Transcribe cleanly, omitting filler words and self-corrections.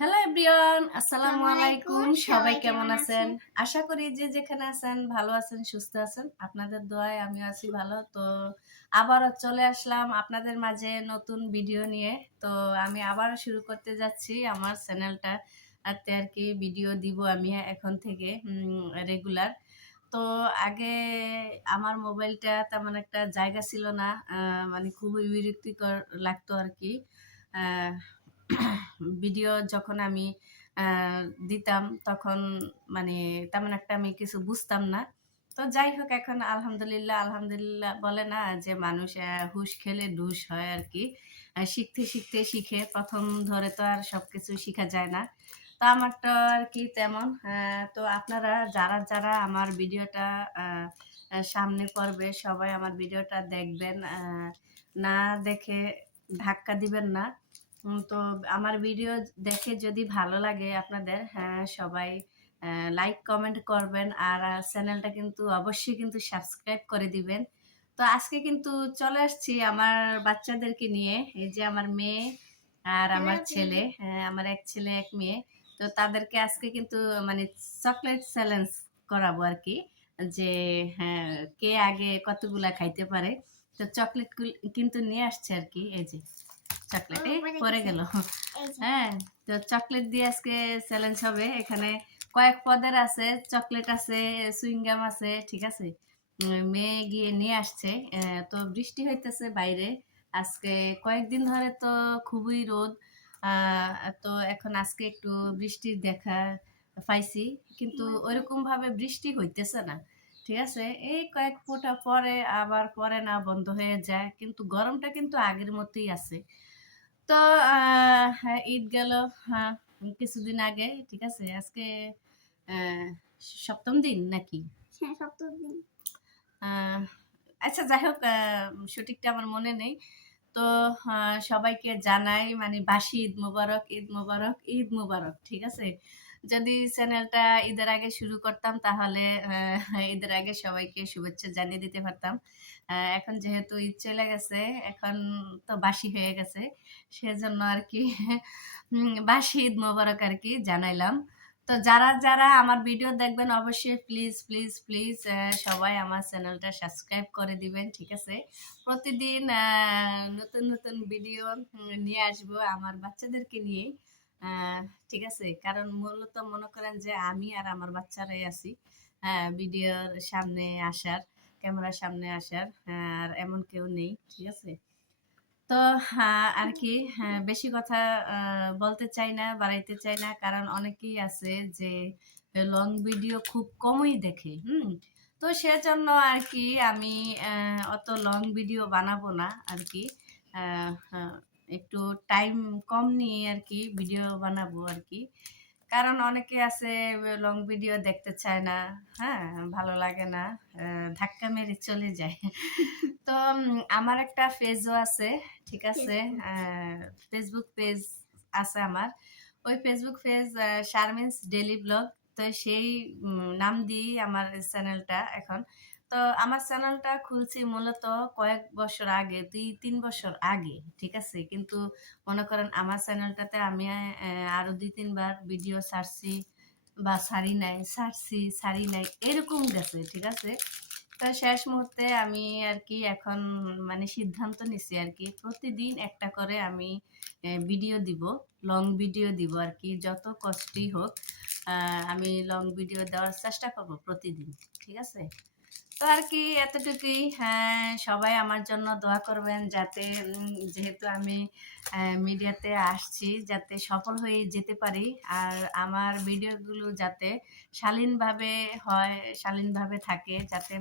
Hello everyone, আসসালামু আসসালামু আলাইকুম। আলাইকুম। সবাই সবাই কেমন কেমন আছেন? আছেন? আশা করি যে যেখানে আছেন ভালো আছেন, সুস্থ আছেন। আপনাদের দোয়ায় আমিও আছি ভালো। তো আবারও চলে আসলাম আপনাদের মাঝে নতুন ভিডিও নিয়ে। তো আমি আবারও শুরু করতে যাচ্ছি আমার চ্যানেলটা তে আরকি ভিডিও দিব আমি এখন থেকে রেগুলার। তো আগে আমার মোবাইলটা তেমন একটা জায়গা ছিল না। মানে খুবই বিরক্তিকর লাগতো আরকি। আ ভিডিও যখন আমি আ দিতাম তখন মানে তেমন একটা আমি কিছু বুঝতাম না। তো যাই হোক এখন আলহামদুলিল্লাহ বলে না যে মানুষ হুঁশ খেলে ঢুস হয় আরকি। শিখতে শিখে ১ম ধরে তো আর সবকিছু শিখা যায় না। তো আমারটা আরকি তেমন। তো আপনারা যারা আমার ভিডিওটা আ আ সামনে পড়বে সবাই আমার ভিডিওটা দেখবেন। না দেখে ধাক্কা দিবেন না। তো আমার ভিডিও দেখে যদি ভালো লাগে আপনাদের, হ্যাঁ, সবাই লাইক, কমেন্ট করবেন। আর চ্যানেলটা কিন্তু অবশ্যই কিন্তু সাবস্ক্রাইব করে দিবেন। তো আজকে কিন্তু চলে আসছি আমার বাচ্চাদেরকে নিয়ে। এই যে আমার মেয়ে আর হ্যালো আমার ছেলে। এভরিওয়ান। আমার ১ ছেলে ১ মেয়ে। তো তাদেরকে আজকে কিন্তু মানে চকলেট চ্যালেঞ্জ করাবো আরকি। যে হ্যাঁ, কে আগে কতগুলা খাইতে পারে। তো চকলেট কিন্তু নিয়ে আসছে আরকি। এই যে ও চকলেট। এই পড়ে পড়ে গেছে। গেল। এই যে। হ্যাঁ, তো চকলেট দিয়ে আজকে চ্যালেঞ্জ হবে। এখানে কয়েক পদের আছে, চকলেট আছে, চুইংগাম আছে, ঠিক আছে? মেয়ে গিয়ে নিয়ে আসছে। তো বৃষ্টি হইতেছে বাইরে। আজকে কয়েকদিন ধরে তো খুবই রোদ। আ তো এখন আজকে একটু বৃষ্টির দেখা পাইছি। কিন্তু ঐরকমভাবে বৃষ্টি হইতেছে না। ঠিক আছে? এই কয়েক ফোঁটা পড়ে, আবার পড়ে না, বন্ধ হয়ে যায়। কিন্তু গরমটা কিন্তু আগের মতোই আছে। তো আ হ্যাঁ, ঈদ গেল হ্যাঁ, কিছুদিন আগে। ঠিক আছে? আজকে অ্যা ৭ম দিন নাকি? হ্যাঁ, সপ্তম দিন। আ আচ্ছা যাই হোক সঠিকটা আমার মনে নেই। তো আ সবাইকে জানাই মানে বাসি ঈদ মোবারক, ঈদ মোবারক, ঈদ মোবারক। ঠিক আছে? যদি চ্যানেলটা ঈদের আগে শুরু করতাম তাহলে ঈদের আগে সবাইকে শুভেচ্ছা জানিয়ে দিতে পারতাম। এখন যেহেতু ঈদ চলে গেছে, এখন তো বাসি হয়ে গেছে। সেজন্য আরকি বাসি ঈদ মোবারক আরকি জানাইলাম। তো যারা আমার ভিডিও দেখবেন অবশ্যই প্লিজ সবাই আমার চ্যানেলটা সাবস্ক্রাইব করে দিবেন। ঠিক আছে? প্রতিদিন নতুন ভিডিও নিয়ে আসবো আমার বাচ্চাদেরকে নিয়েই। আ ঠিক আছে? কারণ মূলত মনে করেন যে আমি আর আমার বাচ্চারাই আছি। হ্যাঁ, ভিডিওর সামনে আসার, ক্যামেরার সামনে আসার আর এমন কেউ নেই। ঠিক আছে? তো আর কি বেশি কথা আ বলতে চাই না, বাড়াইতে চাই না। কারণ অনেকেই আছে যে লং ভিডিও খুব কমই দেখে। হুম? তো সেজন্য আরকি আমি অত লং ভিডিও বানাবো না আরকি। আ হা একটু টাইম কম নিয়ে আরকি ভিডিও বানাবো আরকি। কারণ অনেকে আছে লং ভিডিও দেখতে চায় না। হ্যাঁ? ভালো লাগে না। আ ধাক্কা মেরে চলে যায়। তো আমার একটা পেজও আছে। ঠিক আছে? ফেসবুক। আ ফেসবুক পেজ আছে আমার। ওই Facebook page Sharmin's daily blog. তো সেই নাম দিয়েই আমার চ্যানেলটা এখন। তো আমার চ্যানেলটা খুলছি মূলত কয়েক বছর আগে, ২-৩ বছর আগে। ঠিক আছে? কিন্তু মনে করেন আমার চ্যানেলটাতে আমি আরো ২-৩ বার ভিডিও ছাড়ছি বা ছাড়ি নাই, ছাড়ি নাই এরকম গেছে। ঠিক আছে? তো শেষ মুহূর্তে আমি আরকি এখন মানে সিদ্ধান্ত নিছি আরকি প্রতিদিন একটা করে আমি ভিডিও দিব। লং ভিডিও দিব আরকি। যত কষ্টই হোক আ আমি লং ভিডিও দেওয়ার চেষ্টা করব প্রতিদিন। ঠিক আছে? তো আরকি এতটুকুই। হ্যাঁ, সবাই আমার জন্য দোয়া করবেন যাতে যেহেতু আমি মিডিয়াতে আসছি যাতে সফল হয়ে যেতে পারি। আর আমার ভিডিওগুলো যাতে শালীনভাবে হয়, শালীনভাবে থাকে যাতে